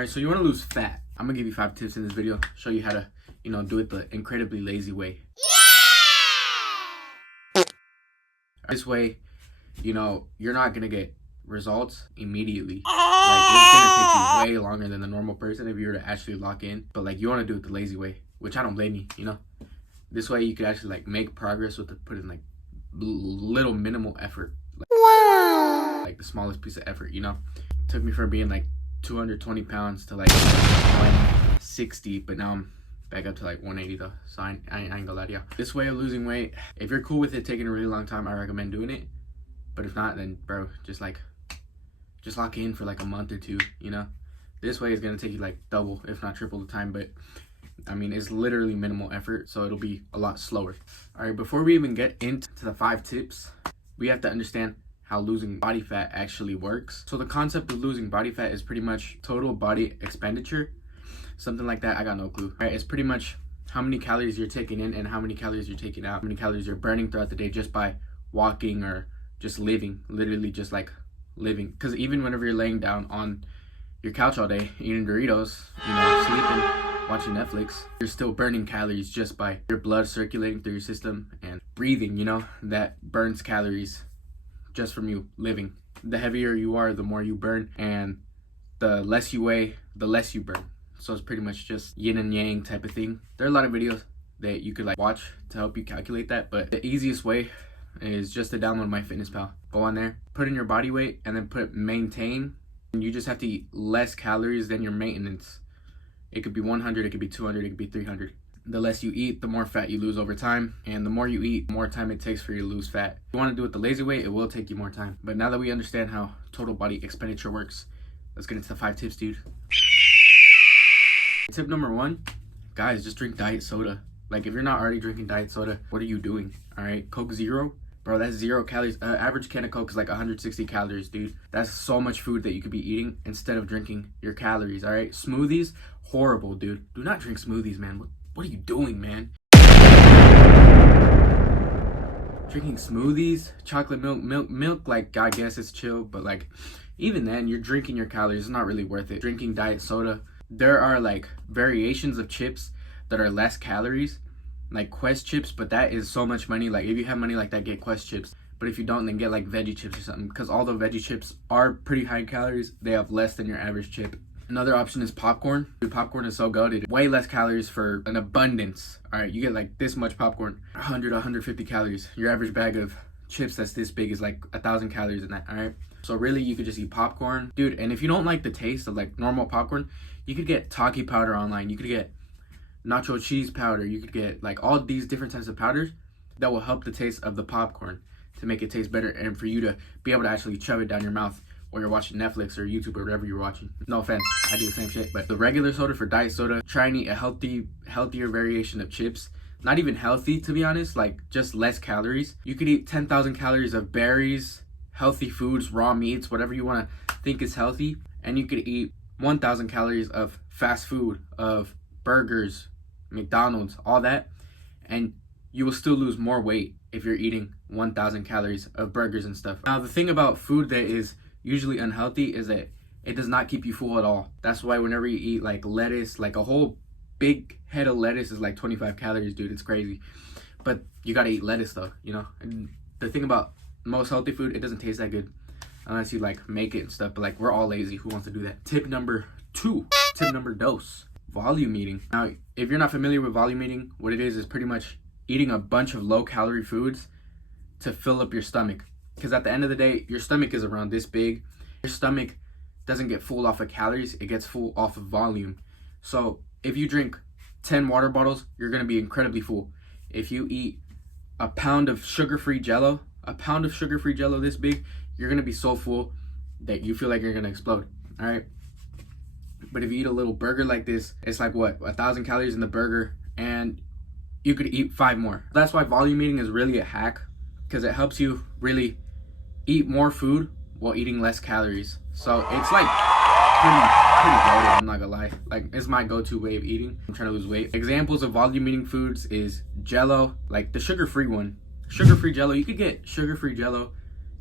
All right, so you want to lose fat. I'm gonna give you 5 tips in this video, show you how to, do it the incredibly lazy way. Yeah! This way, you're not gonna get results immediately. Like, it's gonna take you way longer than the normal person if you were to actually lock in. But like, you want to do it the lazy way, which I don't blame you. This way you could actually like make progress with put in like little minimal effort. Like the smallest piece of effort. Took me from being like 220 pounds to like 160, but now I'm back up to like 180 though, so I ain't gonna lie to you. This way of losing weight, if you're cool with it taking a really long time, I recommend doing it. But if not, then bro, just lock in for like a month or two. This way is gonna take you like double if not triple the time, but I mean, it's literally minimal effort, so it'll be a lot slower. All right, before we even get into the 5 tips, we have to understand how losing body fat actually works. So the concept of losing body fat is pretty much total body expenditure, something like that. I got no clue. All right, it's pretty much how many calories you're taking in and how many calories you're taking out, how many calories you're burning throughout the day just by walking or just living, literally just like living. Because even whenever you're laying down on your couch all day eating Doritos, sleeping, watching Netflix, you're still burning calories just by your blood circulating through your system and breathing, that burns calories just from you living. The heavier you are, the more you burn, and the less you weigh, the less you burn. So it's pretty much just yin and yang type of thing. There are a lot of videos that you could like watch to help you calculate that, but the easiest way is just to download MyFitnessPal. Go on there, put in your body weight, and then put maintain, and you just have to eat less calories than your maintenance. It could be 100, it could be 200, it could be 300. The less you eat, the more fat you lose over time. And the more you eat, the more time it takes for you to lose fat. If you want to do it the lazy way, it will take you more time. But now that we understand how total body expenditure works, let's get into the 5 tips, dude. Tip number 1, guys, just drink diet soda. Like, if you're not already drinking diet soda, what are you doing? All right, Coke Zero, bro, that's 0 calories. Average can of Coke is like 160 calories, dude. That's so much food that you could be eating instead of drinking your calories. All right, smoothies, horrible, dude. Do not drink smoothies, man. What are you doing, man? Drinking smoothies, chocolate milk, like, I guess it's chill, but like, even then, you're drinking your calories. It's not really worth it. Drinking diet soda. There are like variations of chips that are less calories, like Quest chips, but that is so much money. Like, if you have money like that, get Quest chips. But if you don't, then get like veggie chips or something, because all the veggie chips are pretty high calories. They have less than your average chip. Another option is popcorn. Dude, popcorn is so goated. Way less calories for an abundance. All right, you get like this much popcorn, 100, 150 calories. Your average bag of chips that's this big is like 1,000 calories in that, all right? So really, you could just eat popcorn. Dude, and if you don't like the taste of like normal popcorn, you could get Taki powder online. You could get nacho cheese powder. You could get like all these different types of powders that will help the taste of the popcorn to make it taste better and for you to be able to actually shove it down your mouth while you're watching Netflix or YouTube or whatever you're watching. No offense, I do the same shit. But the regular soda for diet soda, try and eat a healthier variation of chips. Not even healthy, to be honest, like just less calories. You could eat 10,000 calories of berries, healthy foods, raw meats, whatever you want to think is healthy. And you could eat 1,000 calories of fast food, of burgers, McDonald's, all that. And you will still lose more weight if you're eating 1,000 calories of burgers and stuff. Now, the thing about food that is usually unhealthy is that it does not keep you full at all. That's why whenever you eat like lettuce, like a whole big head of lettuce is like 25 calories, dude. It's crazy. But you gotta eat lettuce though, And the thing about most healthy food, it doesn't taste that good unless you like make it and stuff. But like, we're all lazy. Who wants to do that? Tip number 2, tip number dose, volume eating. Now, if you're not familiar with volume eating, what it is pretty much eating a bunch of low calorie foods to fill up your stomach. Because at the end of the day, your stomach is around this big. Your stomach doesn't get full off of calories, it gets full off of volume. So if you drink 10 water bottles, you're gonna be incredibly full. If you eat a pound of sugar-free Jello, this big, you're gonna be so full that you feel like you're gonna explode, all right? But if you eat a little burger like this, it's like what, 1,000 calories in the burger, and you could eat 5 more. That's why volume eating is really a hack, because it helps you really eat more food while eating less calories. So it's like pretty goated, I'm not gonna lie. Like, it's my go-to way of eating. I'm trying to lose weight. Examples of volume eating foods is Jello, like the sugar-free one. Sugar-free Jello, you could get sugar-free Jello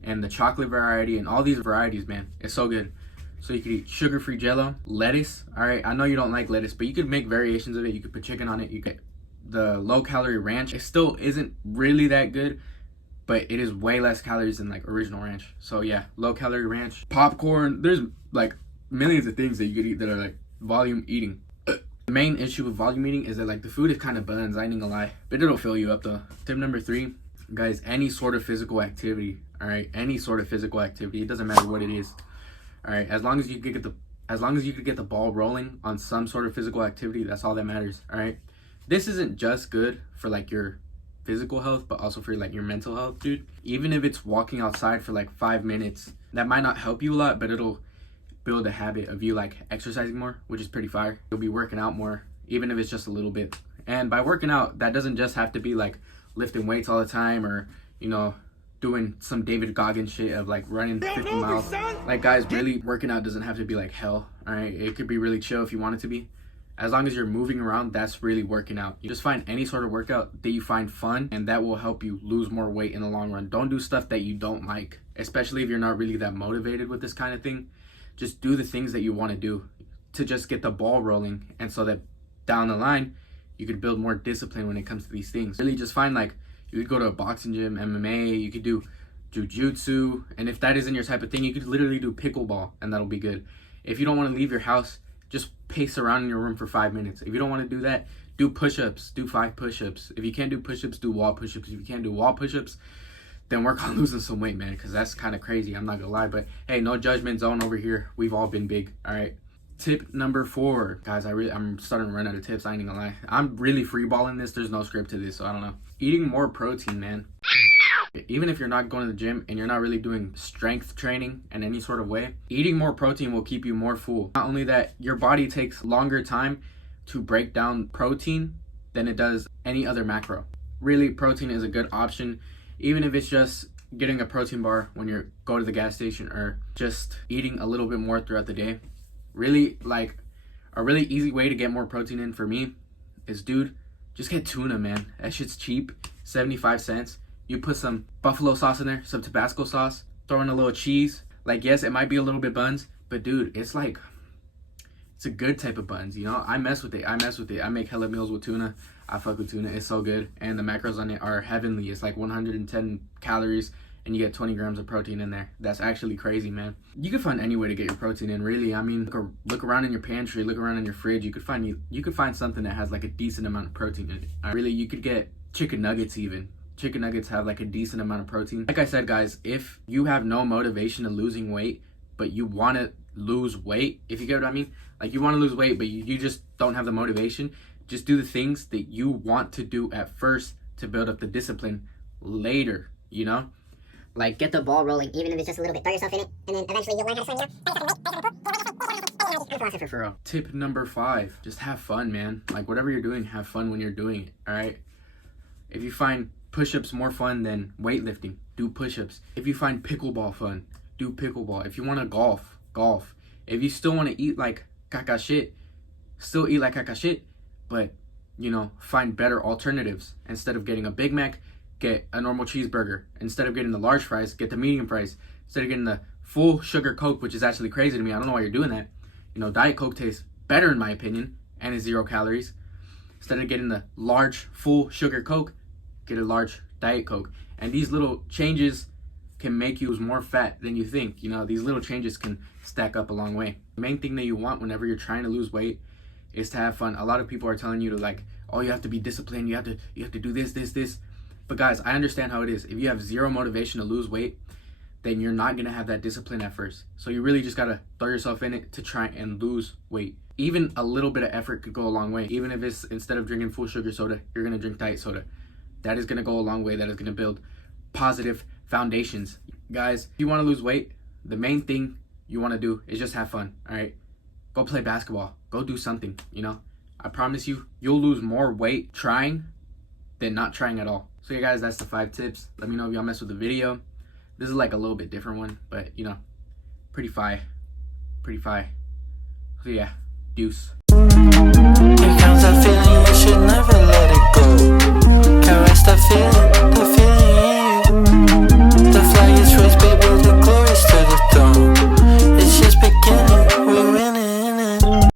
and the chocolate variety and all these varieties, man. It's so good. So you could eat sugar-free Jello, lettuce. All right, I know you don't like lettuce, but you could make variations of it. You could put chicken on it. You could the low-calorie ranch. It still isn't really that good, but it is way less calories than like original ranch. So yeah, low-calorie ranch, popcorn. There's like millions of things that you could eat that are like volume eating. The main issue with volume eating is that like the food is kind of buns. I ain't gonna lie, but it'll fill you up though. Tip number 3, guys, any sort of physical activity. All right, any sort of physical activity. It doesn't matter what it is. All right, as long as you could get the ball rolling on some sort of physical activity, that's all that matters. All right, this isn't just good for like your physical health, but also for like your mental health, dude. Even if it's walking outside for like 5 minutes, that might not help you a lot, but it'll build a habit of you like exercising more, which is pretty fire. You'll be working out more, even if it's just a little bit. And by working out, that doesn't just have to be like lifting weights all the time, or you know, doing some David Goggins shit of like running 50 miles. Like guys, really working out doesn't have to be like hell. All right, it could be really chill if you want it to be. As long as you're moving around, that's really working out. You just find any sort of workout that you find fun, and that will help you lose more weight in the long run. Don't do stuff that you don't like, especially if you're not really that motivated with this kind of thing. Just do the things that you want to do to just get the ball rolling, and so that down the line you could build more discipline when it comes to these things. Really just find like, you could go to a boxing gym, MMA, you could do jiu-jitsu, and if that isn't your type of thing, you could literally do pickleball, and that'll be good. If you don't want to leave your house, just pace around in your room for 5 minutes. If you don't want to do that, do push-ups, do 5 push-ups. If you can't do push-ups, do wall push-ups. If you can't do wall push-ups, then work on losing some weight, man, because that's kind of crazy. I'm not gonna lie, but hey, no judgment zone over here. We've all been big. All right. Tip number 4, guys. I'm starting to run out of tips. I ain't gonna lie. I'm really freeballing this. There's no script to this, so I don't know. Eating more protein, man. Even if you're not going to the gym and you're not really doing strength training in any sort of way, eating more protein will keep you more full. Not only that, your body takes longer time to break down protein than it does any other macro. Really, protein is a good option, even if it's just getting a protein bar when you go to the gas station, or just eating a little bit more throughout the day. Really, like, a really easy way to get more protein in for me is, dude, just get tuna, man. That shit's cheap, 75 cents. You put some buffalo sauce in there, some Tabasco sauce, throw in a little cheese. Like, yes, it might be a little bit buns, but dude, it's like, it's a good type of buns, you know? I mess with it. I make hella meals with tuna. I fuck with tuna. It's so good. And the macros on it are heavenly. It's like 110 calories, and you get 20 grams of protein in there. That's actually crazy, man. You can find any way to get your protein in, really. I mean, look around in your pantry, look around in your fridge. You could find something that has like a decent amount of protein in it. Really, you could get chicken nuggets even. Chicken nuggets have like a decent amount of protein. Like I said, guys, if you have no motivation to losing weight, but you want to lose weight, if you get what I mean, like you want to lose weight, but you just don't have the motivation, just do the things that you want to do at first to build up the discipline later, you know? Like, get the ball rolling, even if it's just a little bit. Throw yourself in it, and then eventually you'll learn how to swing. Tip number 5, just have fun, man. Like, whatever you're doing, have fun when you're doing it, all right? If you find push-ups more fun than weightlifting, do push-ups. If you find pickleball fun, do pickleball. If you want to golf. If you still want to eat like caca shit, still eat like caca shit, but, you know, find better alternatives. Instead of getting a Big Mac, get a normal cheeseburger. Instead of getting the large fries, get the medium fries. Instead of getting the full sugar Coke, which is actually crazy to me. I don't know why you're doing that. You know, Diet Coke tastes better in my opinion, and is 0 calories. Instead of getting the large full sugar Coke, get a large Diet Coke. And these little changes can make you lose more fat than you think. You know, these little changes can stack up a long way. The main thing that you want whenever you're trying to lose weight is to have fun. A lot of people are telling you to, like, oh, you have to be disciplined, you have to do this. But guys, I understand how it is. If you have 0 motivation to lose weight, then you're not gonna have that discipline at first. So you really just gotta throw yourself in it to try and lose weight. Even a little bit of effort could go a long way. Even if it's, instead of drinking full sugar soda, you're gonna drink diet soda. That is gonna go a long way. That is gonna build positive foundations. Guys, if you wanna lose weight, the main thing you wanna do is just have fun, all right? Go play basketball, go do something, you know? I promise you, you'll lose more weight trying than not trying at all. So yeah, guys, that's the 5 tips. Let me know if y'all mess with the video. This is like a little bit different one, but you know, pretty fi. So yeah, deuce. Here comes that feeling, you should never let it go. Caress that feeling.